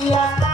Yeah.